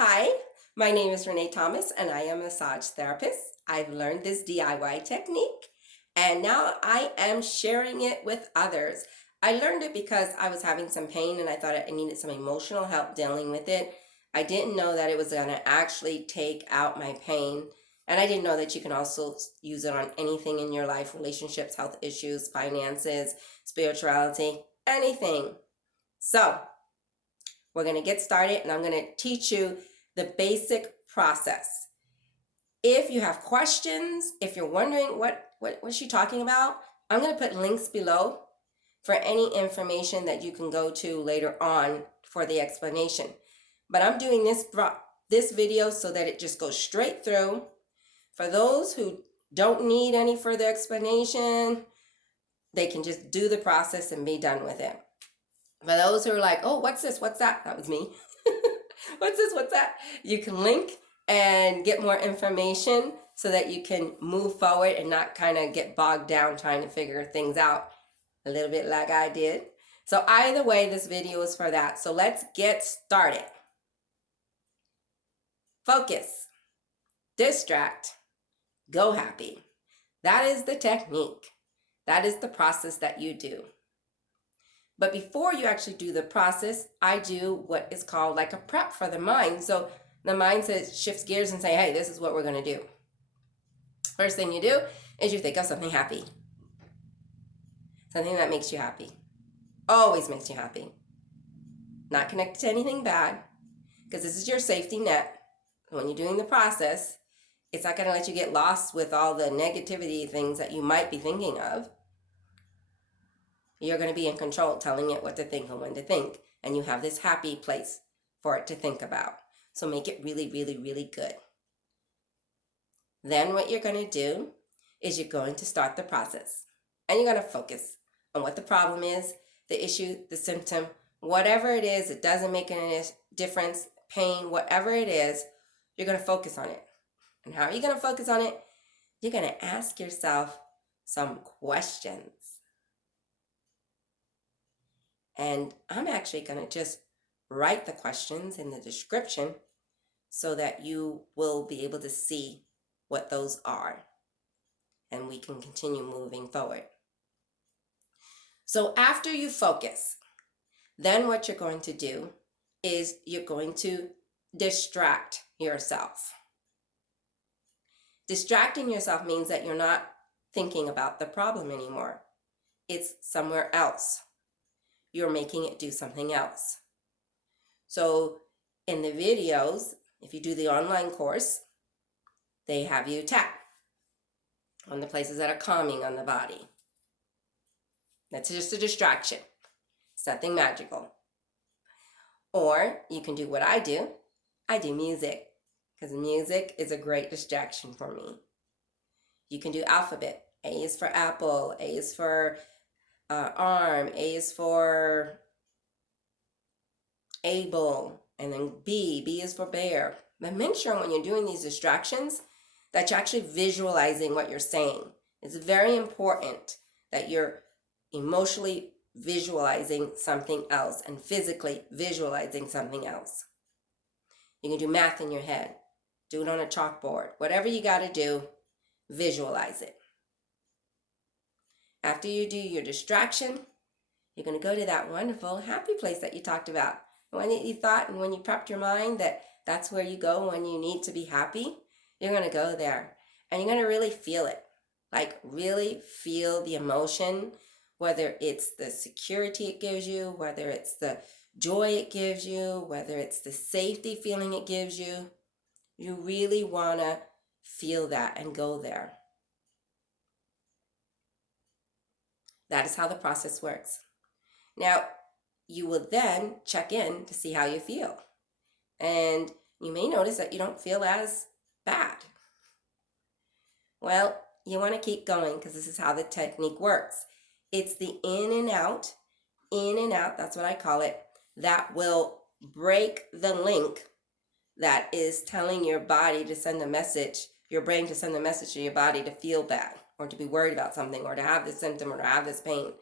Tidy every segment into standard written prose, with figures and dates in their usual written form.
Hi, my name is Renee Thomas and I am a massage therapist. I've learned this DIY technique and now I am sharing it with others. I learned it because I was having some pain and I thought I needed some emotional help dealing with it. I didn't know that it was going to actually take out my pain. And I didn't know that you can also use it on anything in your life, relationships, health issues, finances, spirituality, anything. So, we're going to get started and I'm going to teach you the basic process. If you have questions, if you're wondering what's she talking about, I'm going to put links below for any information that you can go to later on for the explanation. But I'm doing this video so that it just goes straight through. For those who don't need any further explanation, they can just do the process and be done with it. For those who are like, oh, what's this? What's that? That was me. What's this? What's that? You can link and get more information so that you can move forward and not kind of get bogged down trying to figure things out a little bit like I did. So either way, this video is for that. So let's get started. Focus, distract, go happy. That is the technique. That is the process that you do. But before you actually do the process, I do what is called like a prep for the mind. So the mind shifts gears and say, hey, this is what we're going to do. First thing you do is you think of something happy. Something that makes you happy. Always makes you happy. Not connected to anything bad, because this is your safety net. When you're doing the process, it's not going to let you get lost with all the negativity things that you might be thinking of. You're going to be in control, telling it what to think and when to think. And you have this happy place for it to think about. So make it really, really, really good. Then what you're going to do is you're going to start the process. And you're going to focus on what the problem is, the issue, the symptom, whatever it is, it doesn't make any difference, pain, whatever it is, you're going to focus on it. And how are you going to focus on it? You're going to ask yourself some questions. And I'm actually going to just write the questions in the description so that you will be able to see what those are. And we can continue moving forward. So after you focus, then what you're going to do is you're going to distract yourself. Distracting yourself means that you're not thinking about the problem anymore. It's somewhere else. You're making it do something else. So in the videos, if you do the online course, they have you tap on the places that are calming on the body. That's just a distraction. It's nothing magical. Or you can do what I do. I do music, because music is a great distraction for me. You can do alphabet. A is for apple, A is for arm, A is for able, and then B is for bear. But make sure when you're doing these distractions that you're actually visualizing what you're saying. It's very important that you're emotionally visualizing something else and physically visualizing something else. You can do math in your head, do it on a chalkboard, whatever you got to do, visualize it. After you do your distraction, you're going to go to that wonderful happy place that you talked about. When you thought and when you prepped your mind that that's where you go when you need to be happy, you're going to go there. And you're going to really feel it. Like really feel the emotion, whether it's the security it gives you, whether it's the joy it gives you, whether it's the safety feeling it gives you. You really want to feel that and go there. That is how the process works. Now, you will then check in to see how you feel. And you may notice that you don't feel as bad. Well, you want to keep going because this is how the technique works. It's the in and out, that's what I call it, that will break the link that is telling your body to send a message, your brain to send a message to your body to feel bad or to be worried about something or to have this symptom or to have this pain.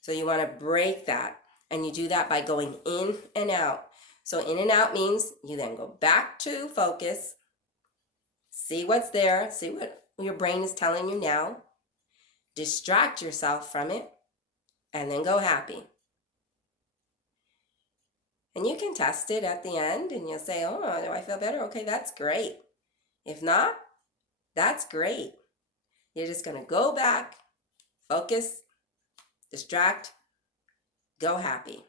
So you want to break that, and you do that by going in and out. So in and out means you then go back to focus, see what's there, see what your brain is telling you now, distract yourself from it, and then go happy. And you can test it at the end and you'll say, oh, do I feel better? Okay, that's great. If not, that's great. You're just going to go back, focus, distract, go happy.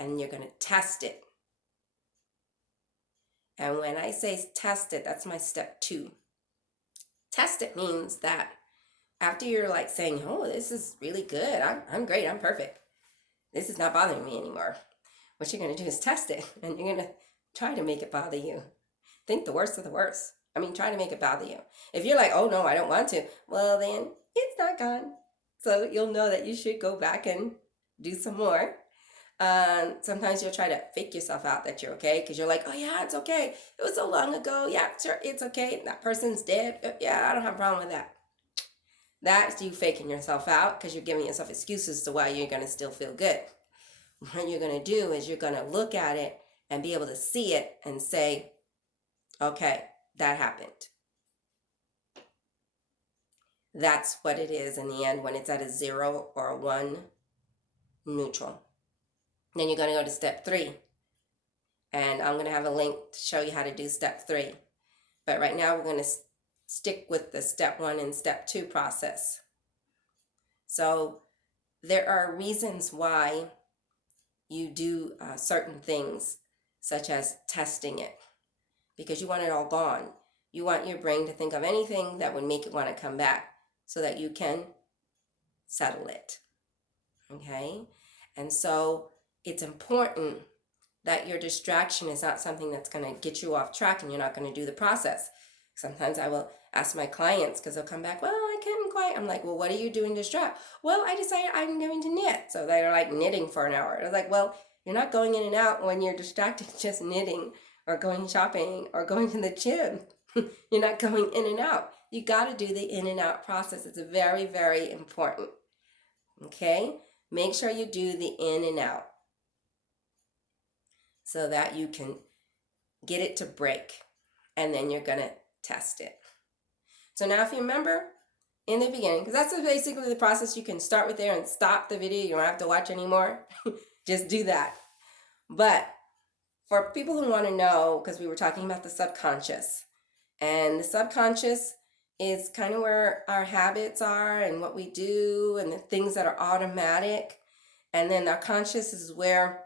And you're going to test it. And when I say test it, that's my step 2. Test it means that after you're like saying, oh, this is really good. I'm great. I'm perfect. This is not bothering me anymore. What you're going to do is test it. And you're going to try to make it bother you. Think the worst of the worst. Try to make it bother you. If you're like, oh, no, I don't want to. Well, then it's not gone. So you'll know that you should go back and do some more. Sometimes you'll try to fake yourself out that you're okay because you're like, oh, yeah, it's okay. It was so long ago. Yeah, sure, it's okay. That person's dead. Yeah, I don't have a problem with that. That's you faking yourself out because you're giving yourself excuses to why you're going to still feel good. What you're going to do is you're going to look at it and be able to see it and say, okay, that happened. That's what it is in the end when it's at a 0 or a 1 neutral. Then you're going to go to step 3. And I'm going to have a link to show you how to do step 3. But right now we're going to stick with the step 1 and step 2 process. So there are reasons why you do certain things, such as testing it, because you want it all gone. You want your brain to think of anything that would make it want to come back so that you can settle it. Okay? And so it's important that your distraction is not something that's going to get you off track and you're not going to do the process. Sometimes I will ask my clients because they'll come back, well, I can't quite. I'm like, well, what are you doing to distract? Well, I decided I'm going to knit. So they're like knitting for an hour. They're like, well, you're not going in and out when you're distracted just knitting or going shopping or going to the gym. You're not going in and out. You got to do the in and out process. It's very, very important. Okay? Make sure you do the in and out so that you can get it to break. And then you're going to test it. So now if you remember in the beginning, because that's basically the process, you can start with there and stop the video. You don't have to watch anymore. Just do that. But for people who want to know, because we were talking about the subconscious, and the subconscious is kind of where our habits are and what we do and the things that are automatic. And then our conscious is where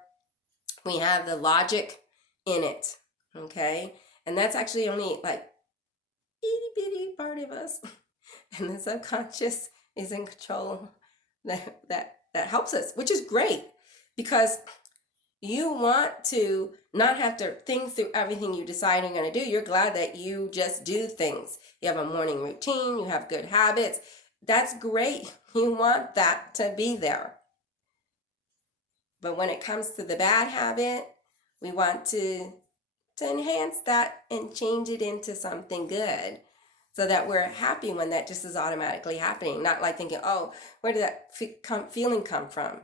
we have the logic in it. Okay? And that's actually only like itty bitty part of us. And the subconscious is in control that helps us, which is great because you want to not have to think through everything you decide you're going to do. You're glad that you just do things. You have a morning routine. You have good habits. That's great. You want that to be there. But when it comes to the bad habit, we want to enhance that and change it into something good so that we're happy when that just is automatically happening. Not like thinking, oh, where did that feeling come from?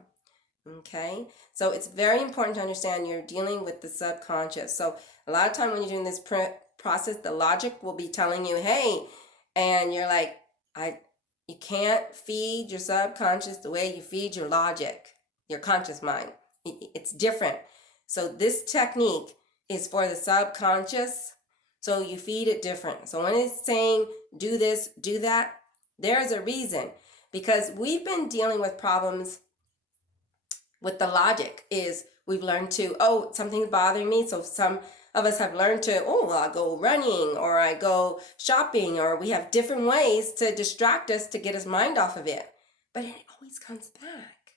Okay, so it's very important to understand you're dealing with the subconscious. So a lot of time when you're doing this process, the logic will be telling you, hey, and you're like, you can't feed your subconscious the way you feed your logic, your conscious mind. It's different. So this technique is for the subconscious, so you feed it different. So when it's saying do this, do that, there's a reason, because we've been dealing with problems with the logic. Is we've learned to, oh, something's bothering me. So some of us have learned to, oh, well, I go running or I go shopping, or we have different ways to distract us to get his mind off of it. But it always comes back.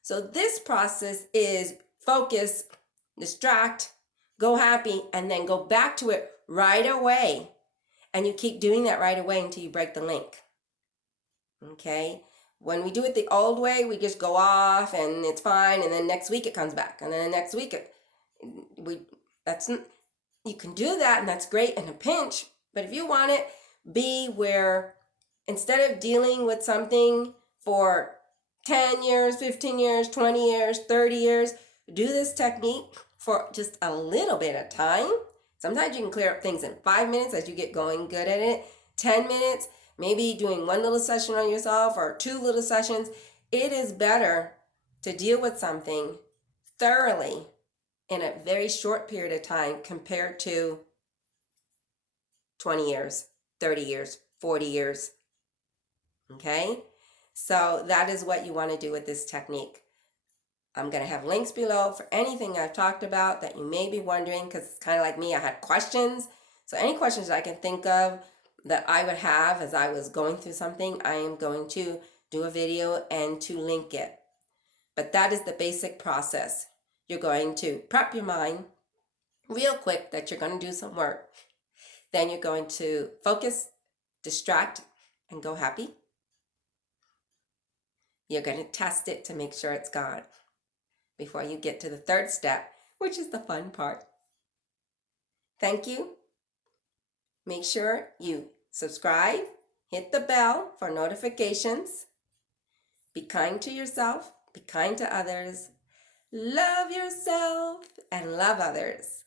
So this process is focus, distract, go happy, and then go back to it right away. And you keep doing that right away until you break the link. Okay? When we do it the old way, we just go off and it's fine, and then next week it comes back, and then the next week you can do that, and that's great in a pinch. But if you want it, be where instead of dealing with something for 10 years, 15 years, 20 years, 30 years, Do this technique for just a little bit of time. Sometimes you can clear up things in 5 minutes as you get going good at it. 10 minutes, maybe doing one little session on yourself or two little sessions. It is better to deal with something thoroughly in a very short period of time compared to 20 years, 30 years, 40 years. Okay? So that is what you want to do with this technique. I'm going to have links below for anything I've talked about that you may be wondering, because it's kind of like me, I had questions. So any questions I can think of that I would have as I was going through something, I am going to do a video and to link it. But that is the basic process. You're going to prep your mind real quick that you're going to do some work. Then you're going to focus, distract, and go happy. You're going to test it to make sure it's gone before you get to the third step, which is the fun part. Thank you. Make sure you subscribe, hit the bell for notifications. Be kind to yourself, be kind to others. Love yourself and love others.